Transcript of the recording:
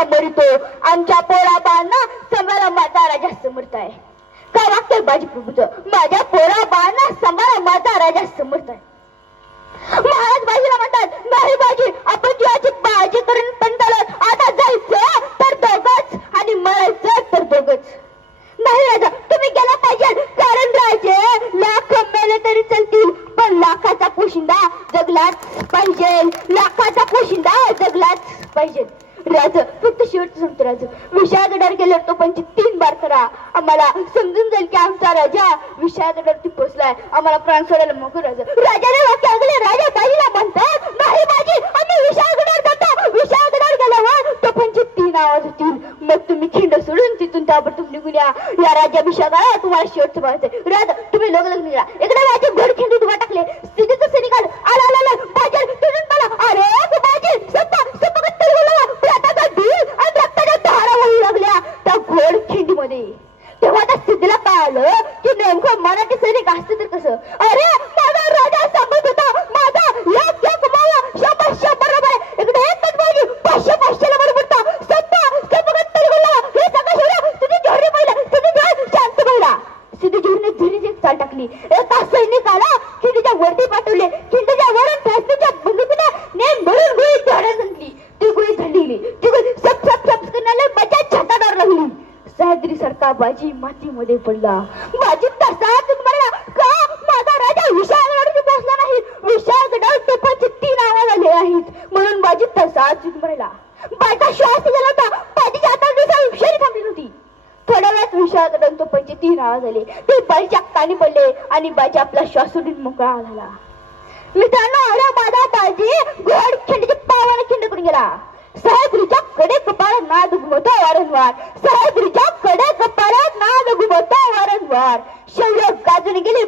आता मरितो आमच्या पोराबांना सांभाळा माझा राजा समर्थ आहे. का वाक्य बाजी प्रभूचं माझ्या पोराबांना सांभाळा माझा राजा समर्थ आहे. महाराज बाजीला म्हणतात नाही बाजी आपण जीवाची काळजी करून पण चालत आता जायचं तर दोघच आणि मरायचं तर दोघच. नाही राजा तुम्ही गेला पाहिजे कारण राजे लाख मेले तरी चालतील पण लाखाचा पोशिंदा जगलाच पाहिजे. लाखाचा पोशिंदा जगलाच पाहिजे. राज फक्त शेवटचं सांगतो राज विषादडार गेल्यावर तो 3 बार करा आम्हाला समजून जाईल की आमचा राजा विषादडावरती पोहोचलाय आम्हाला प्राण सोडायला मोकळ. राजाने वाक्य ऐकले राजा बाजीला म्हणतात नाही बाजी आम्ही विषादडावर जातो. विषादडावर गेल्यावर तो 3 आवाज होतील मग तुम्ही खिंड सोडून तिथून ताबडतोब निघून या. या राज्याभिषेकाला तुम्हाला शेवटचं बघायचंय. राजा तुम्ही लोक लग्न करा इकडे माझे घोड खिंडी तुम्हा टाकले स्थितीचं सैनिक आला आला बाजी तुझून मला अरे बाजी सप्पा सप्पा त्या घोड खिंडीमध्ये. तेव्हा त्या स्थितीला काय आलं की नेमकं मराठी सैनिक असते तर कसं. अरे माझा राजा सांगत होता माझा एक एक मावा 100 बरोबर आहे. इकडे एकच बाजी 500 बरोबर सत्ता हे सगळं शेवट स्थिती जोडली पहिला स्थिती जोड शांत पहिला. स्थिती जोडीने धीरे एक चाल टाकली. एका सैनिकाला खिंडीच्या वरती पाठवले. खिंडीच्या वरून फॅसलीच्या बंदुकीने नेम भरून गोळी झाडा संपली. ती गोळी झाडली ती गोळी सप सप सप करण्याला बच्या छाताडावर लागली. सह्याद्री सारखा बाजी मातीमध्ये पडला. बाजी तसाच मरला. का माझा राजा विशाळगडावरती पोहोचला नाही. विशाळगडावर तो 3 आवाज आले आहेत म्हणून बाजी तसाच मरला. बायका श्वास गेला होता. बाजीच्या हातात विषारी थांबली नव्हती. थोड्या वेळात विशाळगडावर तो 3 आवाज आले. ते बाजीच्या कानी पडले आणि बाजी आपला श्वास सोडून मोकळा झाला. मित्रांनो अरे माझा बाजी घोड खिंडीच्या पावाने खिंड करून गेला. सह्याद्रीच्या कडे कपाळात नाद घुमतो वारंवार. सह्याद्रीच्या कडे कपाळात नाद घुमतो वारंवार. शौर्य गाजून गेले.